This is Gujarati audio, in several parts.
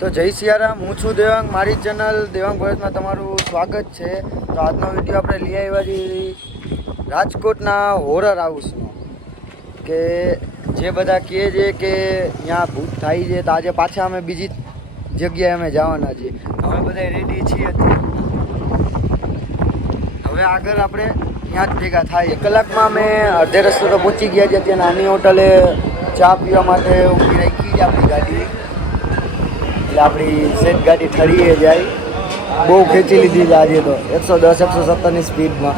તો જય સિયારામ, હું છું દેવાંગ. મારી ચેનલ દેવાંગ ભરતમાં તમારું સ્વાગત છે. તો આજનો વિડીયો આપણે લઈ આવ્યા છીએ રાજકોટના હોરર હાઉસનો, કે જે બધા કહે છે કે ત્યાં ભૂત થાય છે. તો આજે પાછા અમે બીજી જગ્યાએ અમે જવાના છીએ. અમે બધા રેડી છીએ. હવે આગળ આપણે ત્યાં જ ભેગા થાય. 1 કલાકમાં અમે અડધે રસ્તે તો પહોંચી ગયા છીએ. ત્યાં નાની હોટલે ચા પીવા માટે ઊભી રાખી છે આપણી ગાડી. આપણી સેટ ગાડી ઠરીએ જાય. બહુ ખેંચી લીધી છે આજે તો 110-170ની સ્પીડમાં.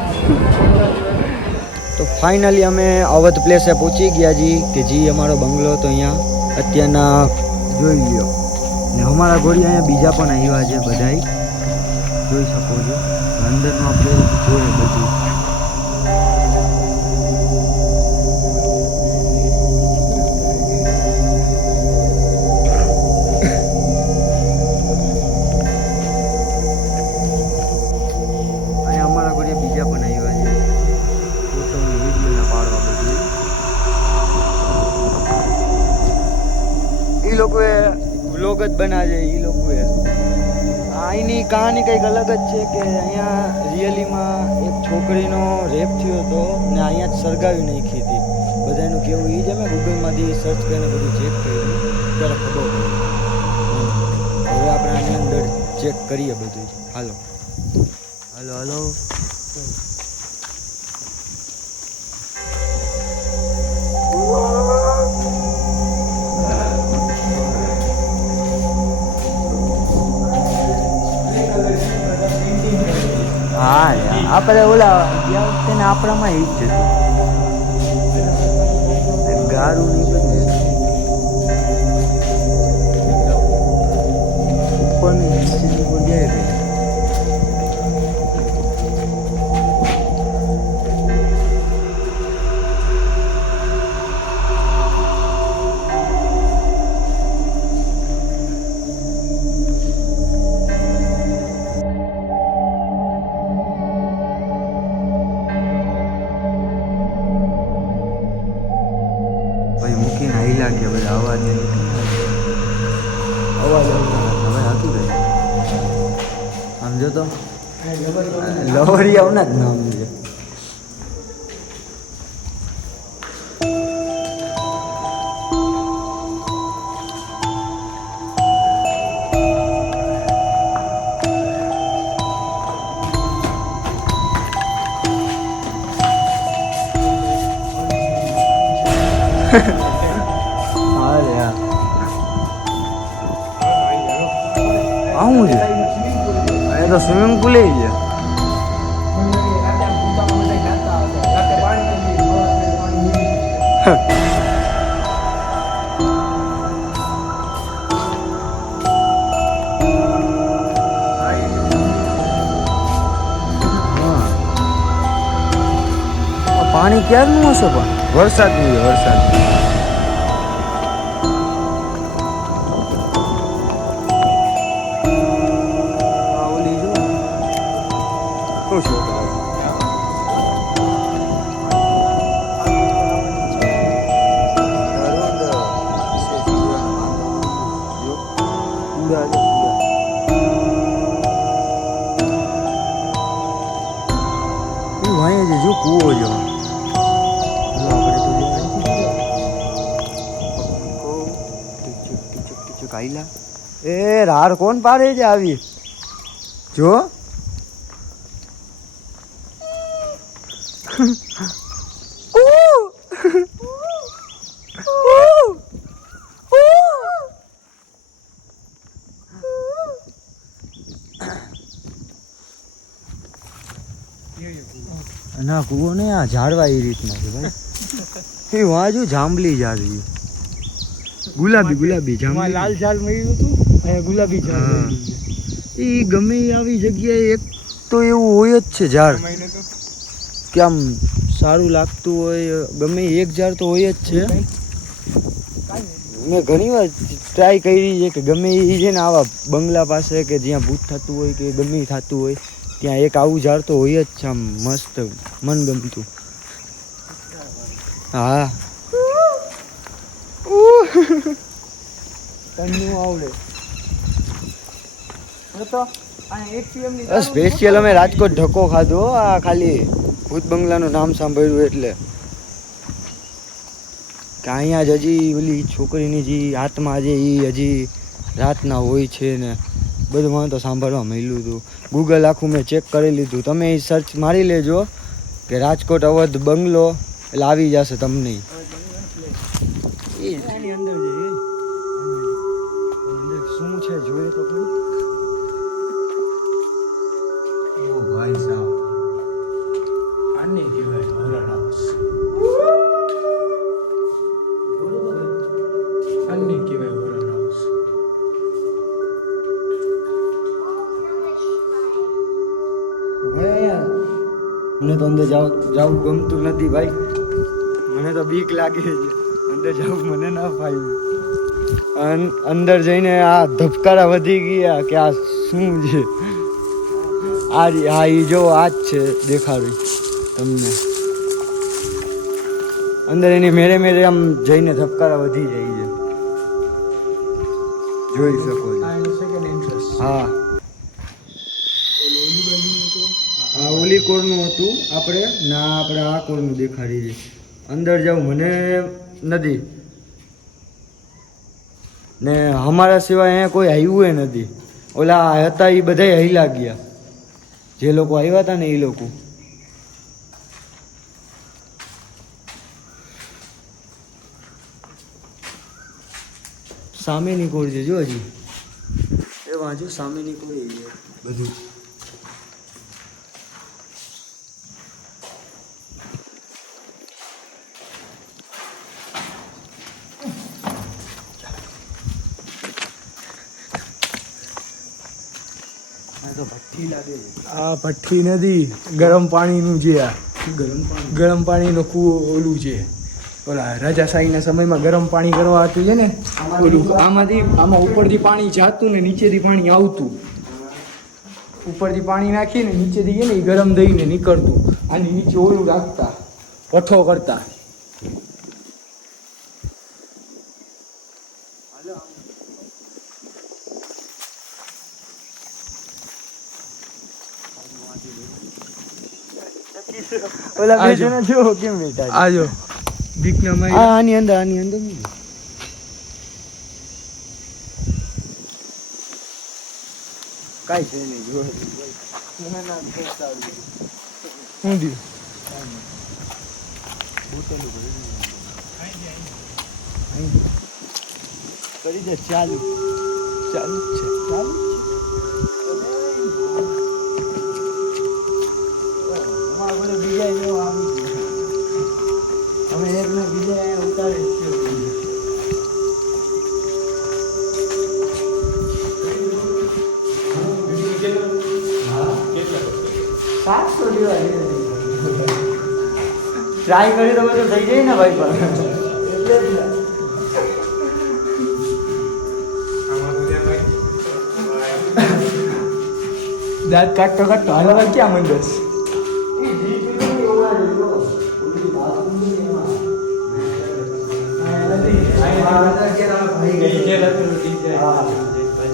તો ફાઇનલી અમે અવધ પ્લેસે પહોંચી ગયા છીએ, કે જે અમારો બંગલો હતો અહીંયા અત્યારના જોઈ લ્યો. ને અમારા ઘોડી અહીંયા બીજા પણ આવ્યા છે, બધાય જોઈ શકો છો. અંદરનું આપણે જોઈએ બધું. લોકોએ વ્લોગ જ બનાવે છે. એ લોકોએ અહીંની કહાની કંઈક અલગ જ છે, કે અહીંયા રિયલીમાં એક છોકરીનો રેપ થયો હતો ને અહીંયા જ સળગાવી નાખી હતી. બધાનું કેવું એ જ. અમે ગૂગલમાંથી સર્ચ કરીને બધું ચેક કર્યું ત્યારે ખબર પડી. હવે આપણે આની અંદર ચેક કરીએ બધું. હાલો હાલો હાલો. હા યાર, આપણે ઓલા ગયા વખતે આપણામાં એ જ હતું. ગારું નહીં બધું ઉપરની નીચેની ગયા છે. મૂકીને હાઈ લાગ્યા બધા. અવાજ હવે હતું કે આમ જો તો લવરિયાઓના જ નામ છે. આવું છે એ તો સ્વિમિંગ પુલ છે. પાણી ક્યારનું હશે? પણ વરસાદનું છે. વરસાદ જો કૂવો જો. એ રાડ કોણ પાડે છે આવી? જો ના કૂવો ને આ ઝાડવા એ રીતના છે ભાઈ. એ વાજુ જાંબલી ઝાડ છે. ગુલાબી ગુલાબી જાંબલી. લાલ ઝાડ મળ્યું હતું, ગુલાબી ઝાડ. એ ગમે આવી જગ્યાએ એક તો એવું હોય જ છે ઝાડ, કે આમ સારું લાગતું હોય. ગમે એક ઝાડ તો હોય જ છે. મેં ઘણી વાર ટ્રાય કરી છે કે ગમે એ છે ને આવા બંગલા પાસે કે જ્યાં ભૂત થતું હોય કે ગમે થતું હોય ત્યાં એક આવું ઝાડ તો હોય જ છે. આમ મસ્ત મનગમતું. હા તન્નું આવડે. બસ સ્પેશિયલ અમે રાજકોટ ધક્કો ખાધો આ ખાલી ભૂત બંગલાનું નામ સાંભળ્યું એટલે કે અહીંયા જ હજી ઓલી છોકરીની જે આત્મા છે એ હજી રાતના હોય છે ને બધું મને તો સાંભળવા મળ્યું હતું. ગૂગલ આખું મેં ચેક કરી લીધું. તમે એ સર્ચ મારી લેજો કે રાજકોટ અવધ બંગલો એટલે આવી જશે તમને. એની અંદર શું છે જોઈએ તો કઈ. ઓ ભાઈ સાહેબ આને કહેવાય હોરર હાઉસ. આને કહેવાય હોરર હાઉસ. મને તો અંદર જાવું ગમતું નથી ભાઈ. મને તો બીક લાગે છે અંદર જાવું. મને ના ફાવ્યું. અંદર જઈને આ ધબકારા વધી ગયા કે આ શું છે. હા એ જો આ જ છે દેખાડી તમને. અંદર એની મેરે મેરે આમ જઈને ધબકારા વધી જાય છે. જોઈ શકો છો. હા આ ઓલી કોરનું હતું આપણે આ કોરનું દેખાડી છે. અંદર જાઉં મને નથી ને અમારા સિવાય અહીંયા કોઈ આવ્યું નથી. ઓલા હતા એ બધા હૈલા ગયા. જે લોકો આવ્યા હતા ને એ લોકો. સામેની કોર છે જો હજી એ વાંચો સામેની કોર બધું. આ ભઠ્ઠી નથી, ગરમ પાણીનું જે આ ગરમ પાણીનો કૂવો ઓલું છે. ઓલા રાજાશાહીના સમયમાં ગરમ પાણી કરવા હતું છે ને ઓલું. આમાં ઉપરથી પાણી જાતું ને નીચેથી પાણી આવતું. ઉપરથી પાણી નાખીને નીચેથી છે ને એ ગરમ દઈને નીકળતું. આની નીચે ઓલું રાખતા પઠ્ઠો કરતા. ઓલા બે જણા જો કેમ બેઠા છે. આજો બીક ના મારી. આની અંદર કાઈ છે નહીં જો. મને ના આવડે. હું દી બોતલ કરી દે. ચાલુ છે. અમે એકને બીજા ઉતારે ટ્રાય કરી તમે તો થઈ જાય ને ભાઈ. પણ દાંત કાઢતો હાલવા ક્યાં મંડસ.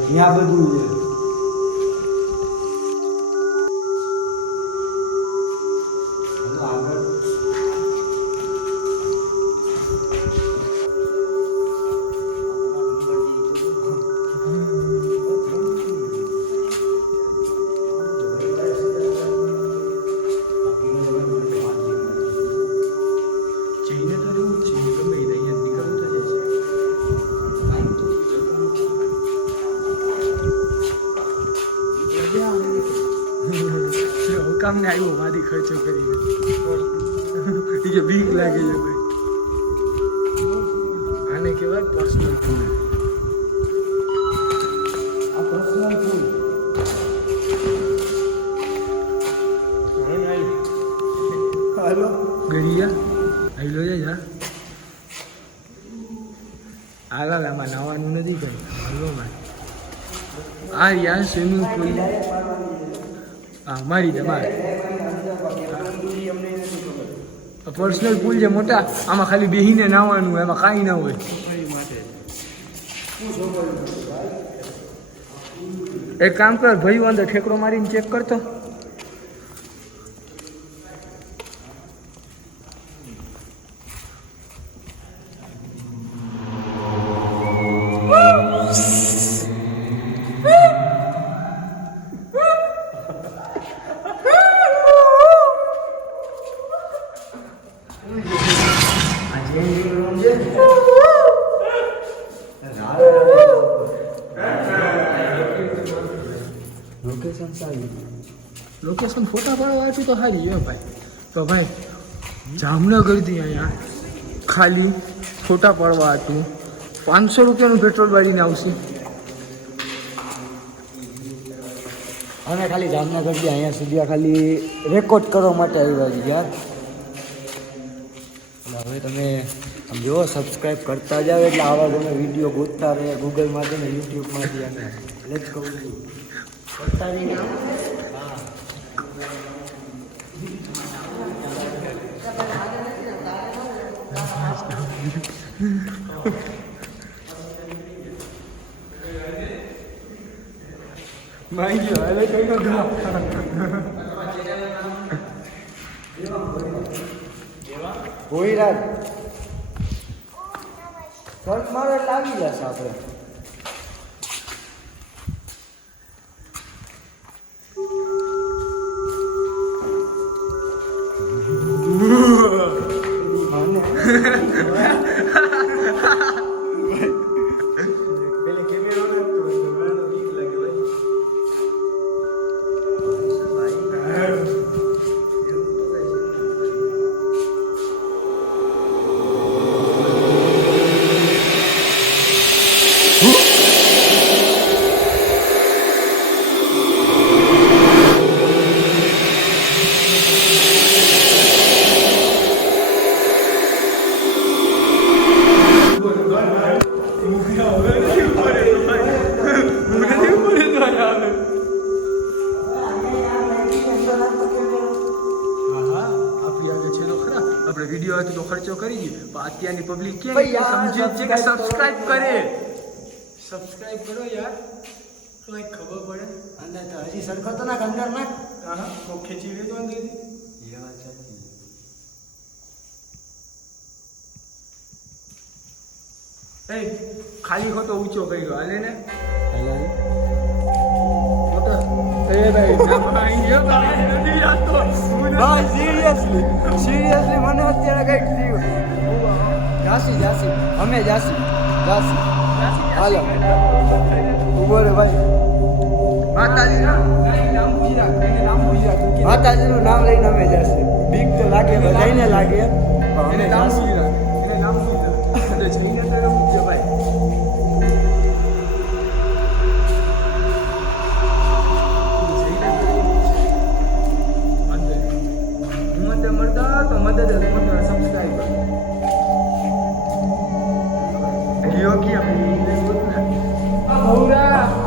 ત્યાં બધું છે. કામને આવ્યો વાદી ખર્ચો કરીને કે બીક લાગે છે ભાઈ. આને કહેવાય પર્સનલ પૂલ. આ પર્સનલ પૂલ. હાલો ગરિયા હાલો જા. આગળ આમાં નાવાનું નથી કઈ. હાલો ભાઈ આ યાર સ્વિમિંગ પૂલ. હા મારી દે મારે. પર્સનલ પૂલ છે મોટા. આમાં ખાલી બેહીને નાવાનું, એમાં કાંઈ ના હોય. એક કામ કર ભાઈ અંદર ઠેકડો મારીને ચેક કરતો. લોકેશન સારી. લોકેશન ફોટા પાડવા હતું તો સારી હે ભાઈ. તો ભાઈ જામનગરથી અહીંયા ખાલી ફોટા પાડવા હતું 500 રૂપિયાનું પેટ્રોલ બાળીને આવશે. અમે ખાલી જામનગરથી અહીંયા સુધી આ ખાલી રેકોર્ડ કરવા માટે આવ્યા છીએ યાર. એટલે હવે તમે આમ જો સબસ્ક્રાઈબ કરતા જાવ એટલે આવા તમે વિડીયો ગોતતા રહે ગૂગલમાંથી ને યુટ્યુબમાંથી અને લેટ્સ ગો કરતા રહીને હા. માંગ્યો હાલે કઈ નો ધા. ભોઈરાજ શર્ટ મારો એટલે આવી જશે આપણે. આપણે વિડીયો હતો તો ખર્ચો કરી દઈએ પણ અત્યારની પબ્લિક કે ભાઈ યાર, સમજે છે કે subscribe સબસ્ક્રાઇબ કરે. સબસ્ક્રાઇબ કરો યાર તો કંઈક ખબર પડે. અંદર તો હજી સરખો તો નાખ અંદર નાખ. હા હા તો ખેંચી લે તો અંદરથી. એ વાત સાચી. એ ખાલી ખોટો ઊંચો કર્યો હાલે ને હેલો ખોટો. એ ભાઈ ના ભાઈ એ ભાઈ નથી આવતો. ભાઈ સિરિયસલી મને અત્યારે કંઈક થયું. જાસી અમે જાસી હાલો ઉભો રે ભાઈ. માતાજીનું નામ લઈને અમે જાસી. બીક તો લાગે બધાયને લાગે પણ અમે જાસી.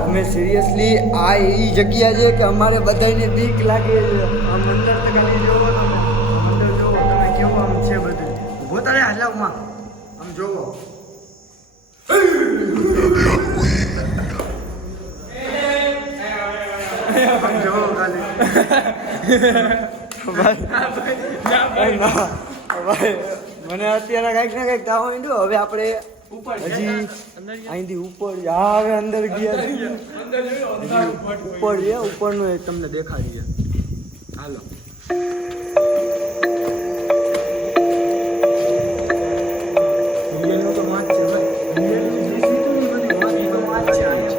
અમે સિરિયસલી આ એવી જગ્યા છે કે અમારે બધાને બીક લાગે છે. આ મંદિર તો ખાલી જોવો તમે મંદિર જોવો તમે કેવું આમ છે બધું. ઉભો તારે હાલાવમાં આમ જોવો. આમ જોવો ખાલી. ભાઈ મને અત્યારે કંઈક ને કંઈક તાવ માંડ્યો. હવે આપણે ઉપર હજી અહીંથી ઉપર હવે અંદર ગયા છીએ. ઉપર છે ઉપરનું એક તમને દેખાડીએ. હાલો રિયલનું તો વાત છે ભાઈ. રિયલનું જે સીધું ને બધી વાત એ તો વાત છે આ છે.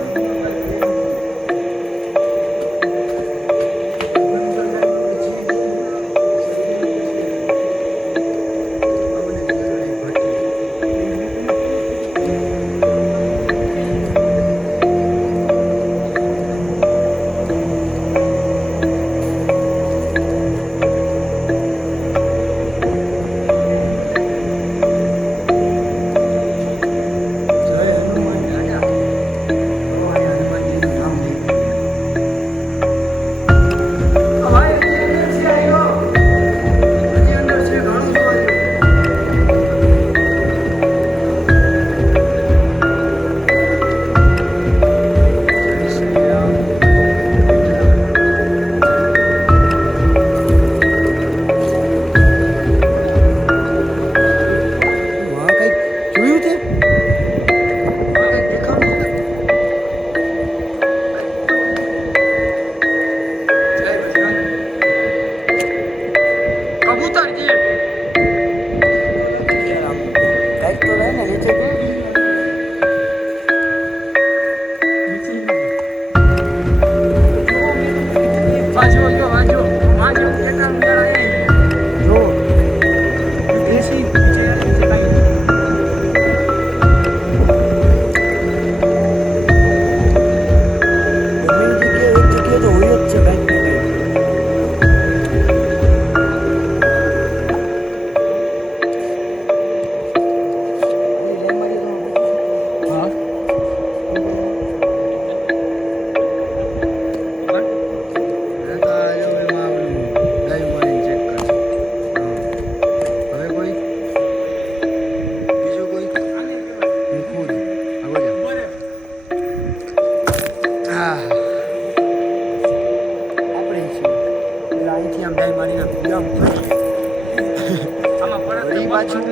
પાછું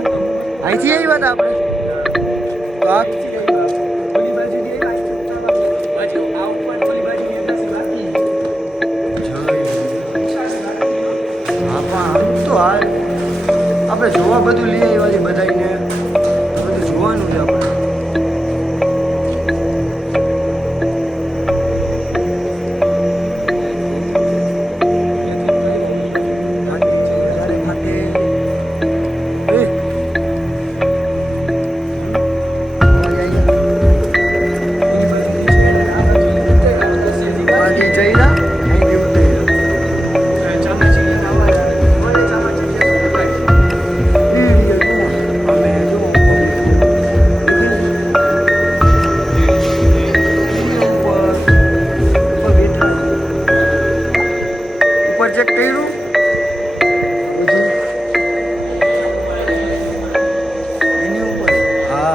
અહીંથી આવ્યા હતા આપણે તો આ આપણે જોવા બધું લઈ આવ્યા છે બધાને બધું જોવાનું છે આપણે ચેક કર્યું એની ઉપર હા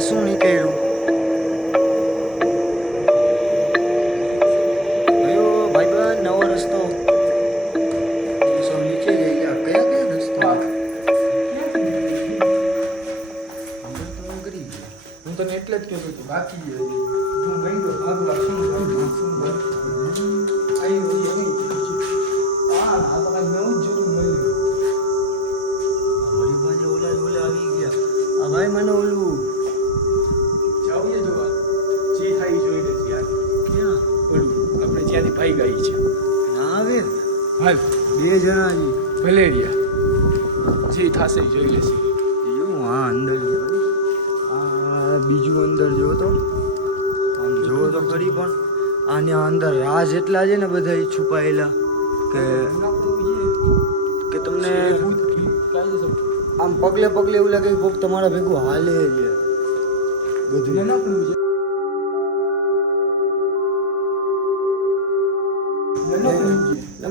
શું નીકળ્યું ભાઈબંધ નવો રસ્તો સૌ નીચે જઈ ગયા કયા કયા રસ્તા હું તને એટલે જ કહેતો હતો બાકી હું ગઈ ગયો આગળ શું આવી ગયા આ ભાઈ મને ઓલું આપણે જ્યાંથી પાઈ ગઈ છે ના આવે હાલ 2 જણા જી ભલેરિયા જે થશે જોઈ લેશે એવું હા અંદર આ બીજું અંદર જોવો તો આમ જોવો તો ખરી પણ આને અંદર રાજ એટલા છે ને બધા છુપાયેલા કે તમને આમ પગલે પગલે એવું લાગે કે કોક તમારા ભેગું હાલે છે બધું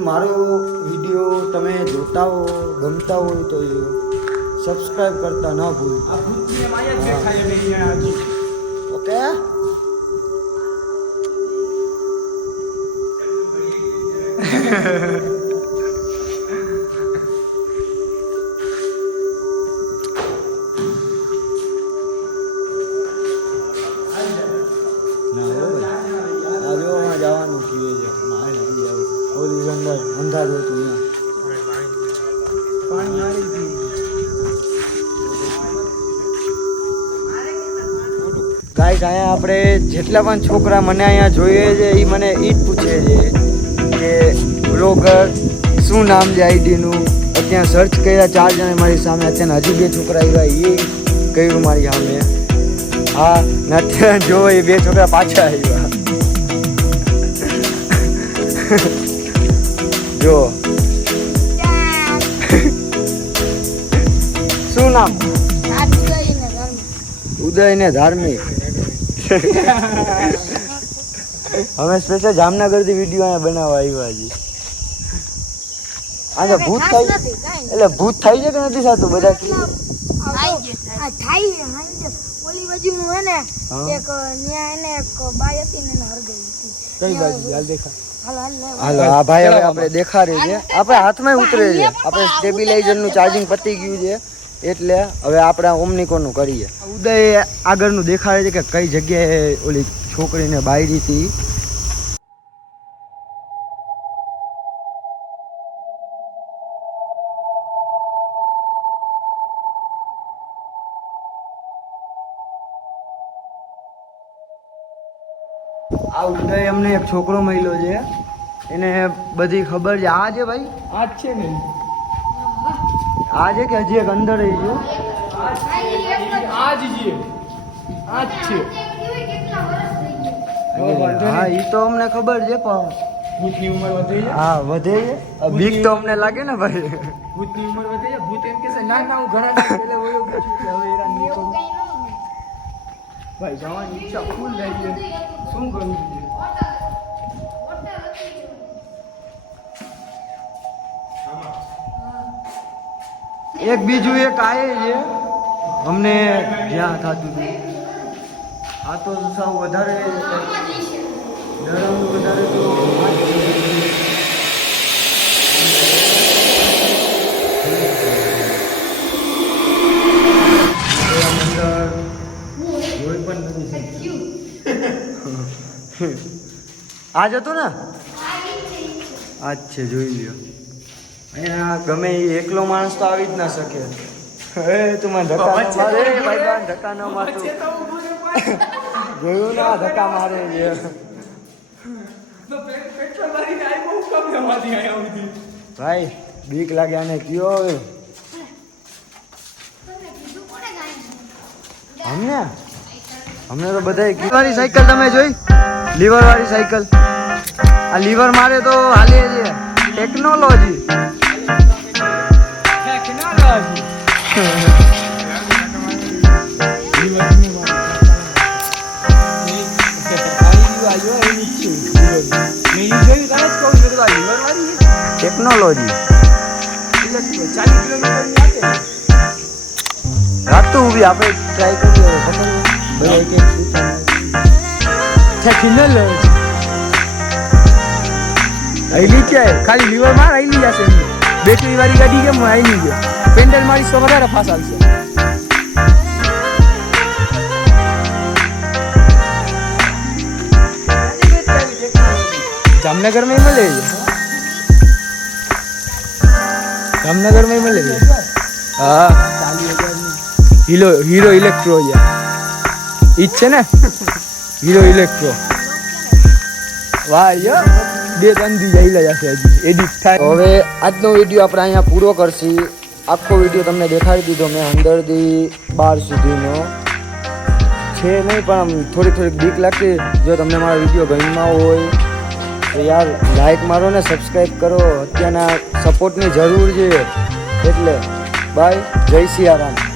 મારો વિડીયો તમે જોતા હો ગમતા હોય તો સબસ્ક્રાઇબ કરતા ન ભૂલતા ઓકે જવાનું કીએ છે મારે નથી જવું ઓલી અંદર અંધારું હતું ગાઈસ અહીંયા આપણે જેટલા પણ છોકરા મને અહીંયા જોઈએ છે એ મને એ જ પૂછે છે કે બ્લોગર શું નામ છે આઈડીનું અત્યારે સર્ચ કર્યા 4 જણા મારી સામે અત્યારે હજી 2 છોકરા આવ્યા એ કર્યું મારી સામે હા ને અત્યારે જો એ 2 છોકરા પાછા આવ્યા જો શું નામ ઉદય ને ધાર્મિક અમે સ્પેશિયલ જામનગર થી વિડીયો અહીંયા બનાવવા આવ્યા છીએ આજે ભૂત થાય એટલે ભૂત થાય છે કે નથી થતું બધા ઓલી બાજુ નું હે ને એક ન્યા એને એક બાઈ હતી ને હરગઈ હતી કઈ બાજુ હાલ દેખા હાલો આ ભાઈ હવે આપણે દેખાડે છે આપણે હાથમાં ઉતરે છે આપણે સ્ટેબિલાઇઝર નું ચાર્જિંગ પતી ગયું છે એટલે હવે આપણે ઓમનિકોનું કરીએ ઉદય આગળનું દેખાડે છે કે કઈ જગ્યાએ ઓલી છોકરીને બાયરી હતી આ ઉદય અમને એક છોકરો મળ્યો છે એને બધી ખબર છે આ છે ભાઈ આ જ છે ને આ છે કે હજી એક અંદર રહી ગયો આ જ છે આ જ છે હા એ તો અમને ખબર છે પણ ભૂતની ઉંમર વધે છે હા વધે છે બીક તો અમને લાગે ને ભાઈ ભૂતની ઉંમર વધે છે ભૂત એમ કે છે ના ના હું ઘણા દિવસ પહેલા વયો ગયો છું એટલે હવે હેરાન નહીં કરું ભાઈ જવાની ઈચ્છા ફૂલ થઈ છે શું કરવું જોઈએ એક બીજું એક આયે છે અમને જ્યાં થતું હતું આ તો સાવ વધારે ડરાવનું વધારે તો જોઈ પણ નથી શકતું. આજ હતું ને આજ છે જોઈ લ્યો અહીંયા ગમે એ એકલો માણસ તો આવી જ ના શકે હે તું મને ધક્કા ન મારે ભાઈ ધક્કા ન મારતું જોયું ના ધક્કા મારે છે ભાઈ બીક લાગે આને કયો હવે અમને તો બધાય વાળી સાયકલ તમે જોઈ લીવર વાળી સાયકલ આ લીવર મારે તો હાલે છે ટેકનોલોજી ટેકનોલોજી રાખતું ઊભી આપણે ટ્રાય કરીએ બધા આઈલી છે ખાલી લીવર માર આઈલી જશે બેટરી વાળી ગાડી કેમ આઈલી છે પેન્ડલ મારીશ તો વધારે ફાસ આવશે જામનગર માં મળે છે જામનગર માં મળે છે હા હીરો ઇલેક્ટ્રો છે ઈ છે ને હીરો ઇલેક્ટ્રો વાહ યો બે બંધી જઈલા જશે હજી એડિટ થાય હવે આજનો વિડીયો આપણે અહીંયા પૂરો કરશી આખો વિડીયો તમને દેખાડી દીધો મેં અંદરથી બહાર સુધીનો છે નહીં પણ આમ થોડીક બીક લાગતી જો તમને મારો વિડીયો ગમ્યો હોય તો યાર લાઈક મારો ને સબસ્ક્રાઈબ કરો અત્યારના સપોર્ટની જરૂર છે એટલે બાય જય સિયારામ